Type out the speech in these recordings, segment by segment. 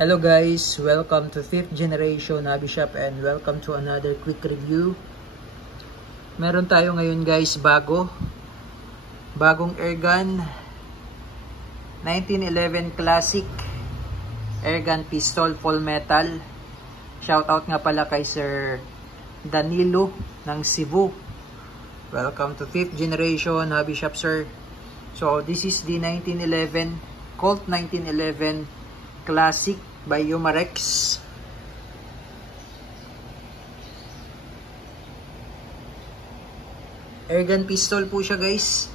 Hello guys, welcome to 5th generation hobby shop and welcome to another quick review. Meron tayo ngayon guys bagong airgun 1911 classic airgun pistol full metal. Shoutout nga pala kay Sir Danilo ng Cebu. Welcome to 5th generation hobby shop, sir. So this is the 1911 Colt 1911 classic by Umarex. Airgun pistol po siya guys.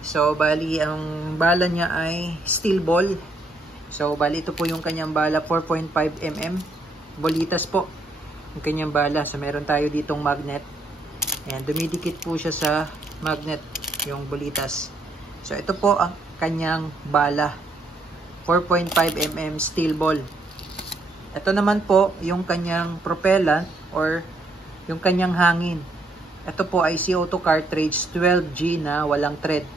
So bali ang bala niya ay steel ball. So bali ito po yung kanyang bala, 4.5 mm. Bolitas po yung kanyang bala. So meron tayo ditong magnet. Ayan, dumidikit po siya sa magnet yung bolitas. So ito po ang kanyang bala, 4.5 mm steel ball. Ito naman po yung kanyang propellant or yung kanyang hangin. Ito po ay CO2 cartridge 12G na walang thread.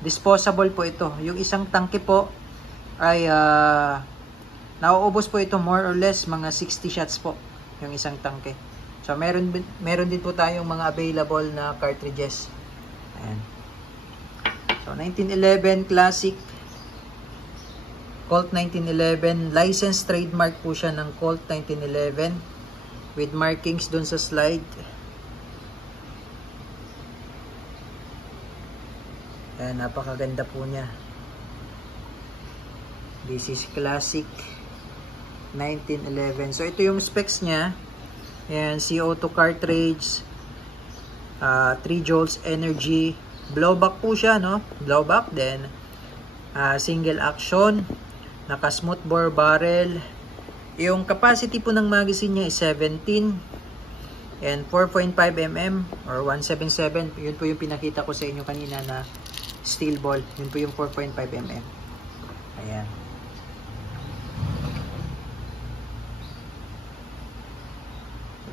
Disposable po ito. Yung isang tangke po ay nauubos po ito more or less mga 60 shots po yung isang tangke. So meron din po tayong mga available na cartridges. Ayan. So 1911 classic Colt 1911, license trademark po siya ng Colt 1911 with markings dun sa slide. Ayan, napakaganda po niya. This is classic 1911. So ito yung specs niya. Ayan, CO2 cartridge, 3 joules energy, blowback po siya, no? Blowback, then single action, naka smooth bore barrel. Yung capacity po ng magazine niya is 17 and 4.5 mm or 177. Yun po yung pinakita ko sa inyo kanina na steel ball. Yun po yung 4.5 mm. Ayan.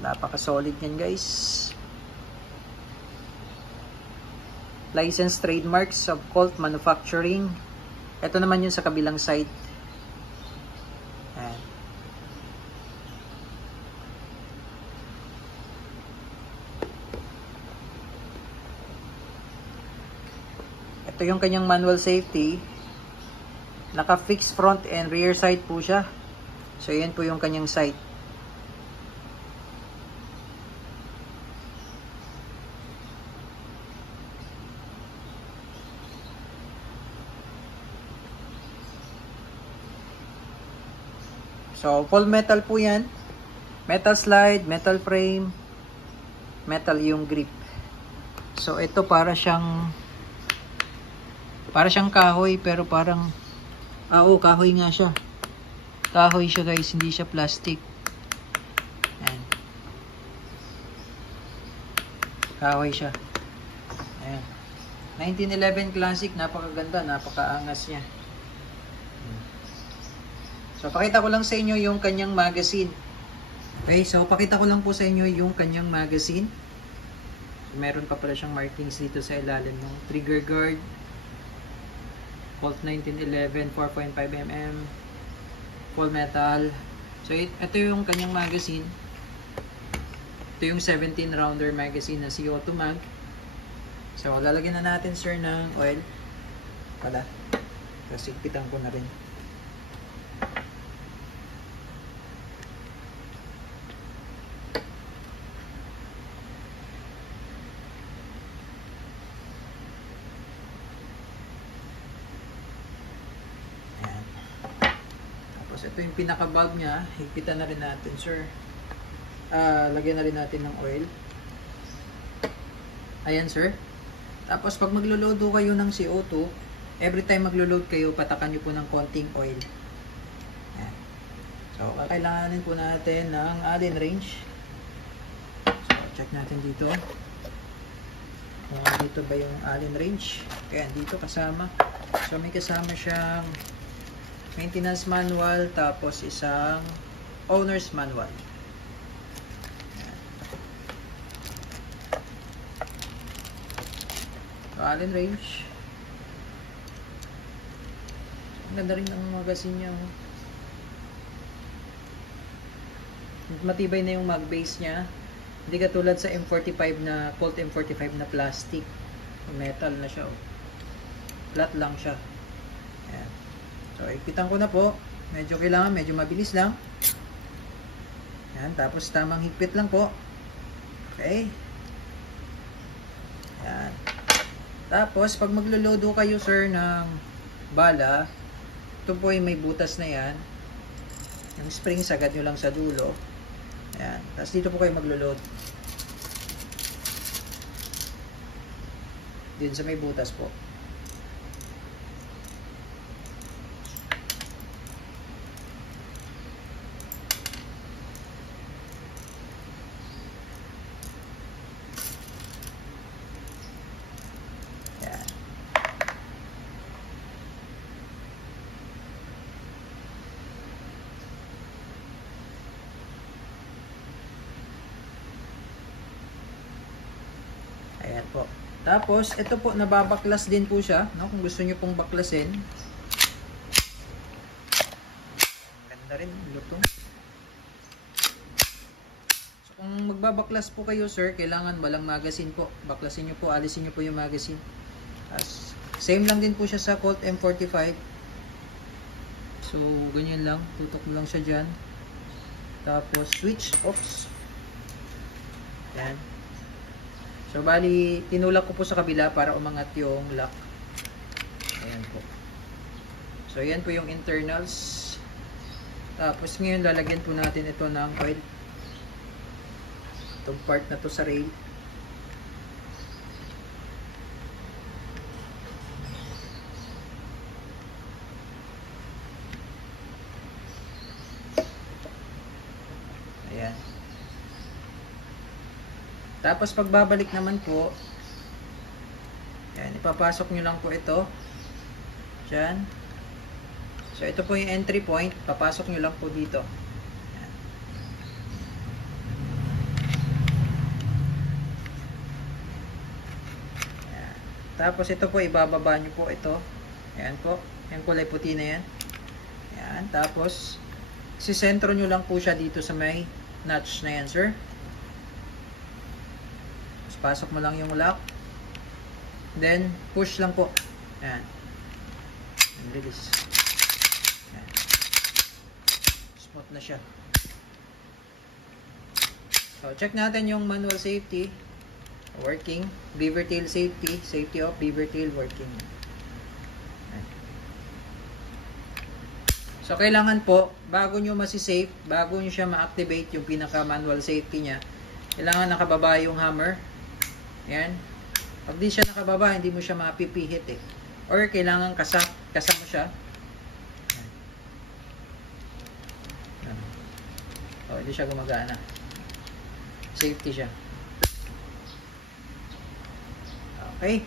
Napaka solid yan guys. License trademarks of Colt Manufacturing. Ito naman yun sa kabilang side. Ayan. Ito yung kanyang manual safety. Naka-fixed front and rear sight po siya. So yan po yung kanyang sight. So, full metal po yan. Metal slide, metal frame, metal yung grip. So, ito para siyang kahoy, pero parang kahoy nga siya. Kahoy siya guys, hindi siya plastic. Ayan. Kahoy siya. Ayan. 1911 classic, napakaganda, napakaangas niya. So, pakita ko lang sa inyo yung kanyang magazine. Okay, so pakita ko lang po sa inyo yung kanyang magazine. So, meron pa pala siyang markings dito sa ilalim ng trigger guard. Colt 1911, 4.5 mm. Full metal. So, ito yung kanyang magazine. Ito yung 17 rounder magazine na CO2 mag. So, lalagyan na natin sir ng oil. Pala. Tapos, igpitan ko na rin. Ito yung pinaka-bulb niya, higpitan na rin natin sir. Lagyan na rin natin ng oil. Ayan sir. Tapos pag maglo-load kayo ng CO2, every time maglo-load kayo, patakan nyo po ng konting oil. Ayan. So kailanganin po natin ng Allen wrench. So check natin dito. Dito ba yung Allen wrench? Ayan, dito kasama. So may kasama siyang maintenance manual, tapos isang owner's manual. So, Allen wrench. Ang ganda rin ang magazine niya. Matibay na yung mag base niya. Hindi katulad sa M45 na Colt M45 na plastic. Metal na siya. Oh. Flat lang siya. Ayan. So, ipitan ko na po. Medyo kailangan, medyo mabilis lang. Ayan. Tapos, tamang higpit lang po. Okay. Ayan. Tapos, pag maglolodo kayo, sir, ng bala, ito po ay may butas na yan. Yung spring, sagad nyo lang sa dulo. Ayan. Tapos, dito po kayo magloload. Din sa may butas po. Ayan po. Tapos, ito po, nababaklas din po siya. No? Kung gusto nyo pong baklasin. Ganda rin, lutong. So, kung magbabaklas po kayo, sir, kailangan walang magazine po. Baklasin nyo po, alisin nyo po yung magazine. As, same lang din po siya sa Colt M45. So, ganyan lang. Tutok mo lang siya dyan. Tapos, switch. Oops. Ayan. So, bali, tinulak ko po sa kabila para umangat yung lock. Ayan po. So, ayan po yung internals. Tapos, ngayon, lalagyan po natin ito ng coil. Itong part na to sa rail. Ayan. Tapos pagbabalik naman po, yan, ipapasok nyo lang po ito. Diyan. So ito po yung entry point, papasok nyo lang po dito. Yan. Yan. Tapos ito po, ibababa nyo po ito. Yan po, yung kulay puti na yan. Yan. Tapos, sisentro nyo lang po siya dito sa may notch na yan, sir. Pasok mo lang yung lock. Then, push lang po. Ayan. And release. Ayan. Smooth na siya. So, check natin yung manual safety. Working. Beaver tail safety. Safety of beaver tail working. Ayan. So, kailangan po, bago nyo masi-safe, bago nyo siya ma-activate yung pinaka-manual safety niya, kailangan nakababa yung hammer. Yan. Pag di siya nakababa, hindi mo siya mapipihit eh. Or kailangan kasa mo siya. Yan. Oh, hindi siya gumagana. Safety siya. Okay.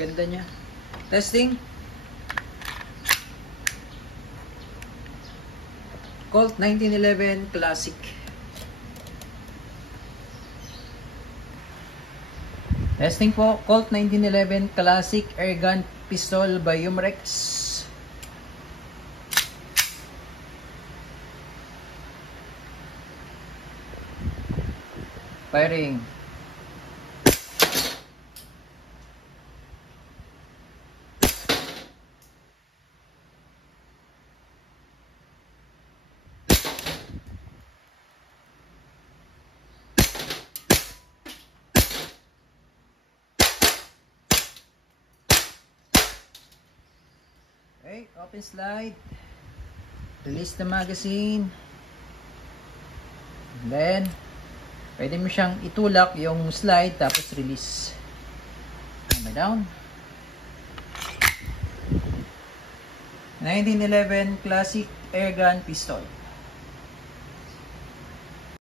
Ganda niya. Testing. Colt 1911 Classic. Testing po, Colt 1911 Classic Airgun Pistol by Umarex. Firing. Okay, open slide. Release the magazine. And then, pwede mo siyang itulak yung slide tapos release. Hammer down. 1911 Classic Airgun Pistol.